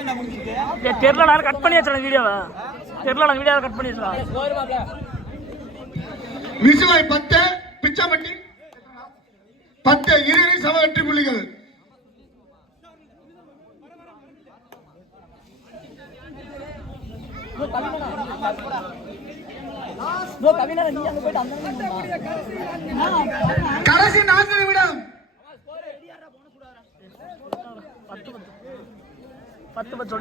ஏய், தெரியலடா கட் பண்ணி வச்சா வீடியோவை. தெரியலடா வீடியோவை கட் பண்ணி வச்சா விசுவாய் பத்து பிச்சாமட்டி பத்து இரு சம வெற்றி புள்ளிகள். கடைசி நான்கு நிமிடம். பத்து பத்து. பத்து பத்து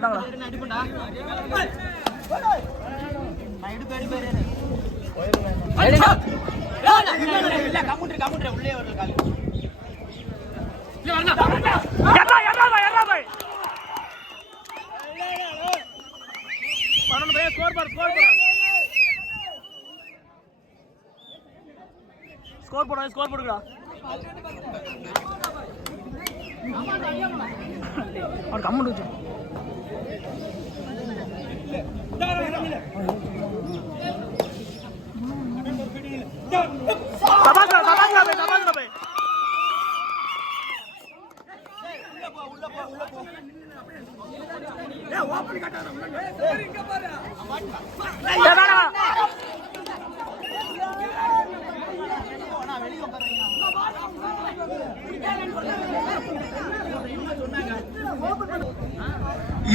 பையன் ஸ்கோர் போடு ஸ்கோர் போடு. ஸ்கோர் போடு ஸ்கோர் போடுடா அவர் கம்முன்னு வச்சு தபாஸ்ரா தபாஸ்ரா பை தபாஸ்ரா பை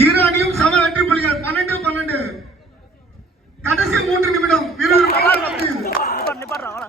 இரு அணியும் சம வெற்றி புள்ளிகள். பன்னெண்டு பன்னெண்டு. கடைசி மூன்று நிமிடம். வீரர்கள் பலர் வெற்றி. நிப்பாட்டு, நிப்பாட்டுடா, வாடா.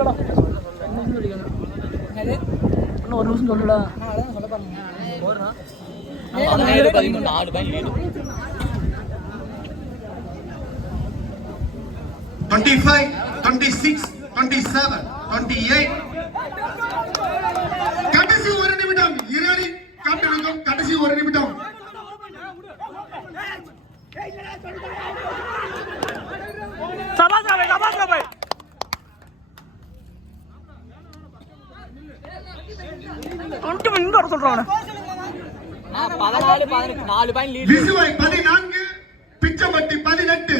சொல்லடா இன்னும் ஒரு நிமிஷம் சொல்லடா பதினேழு பதிமூணு நாலு lead twenty five twenty six twenty seven twenty eight கடைசி ஒரு நிமிடம். அணி காட்டிருக்கும் கடைசி ஒரு நிமிடம் தொண்ணூற்றி மணி வர சொல்றான் பதினாலு பதினெட்டு நாலு பாயிண்ட் லீட் பதினான்கு பிச்சம்பட்டி பதினெட்டு.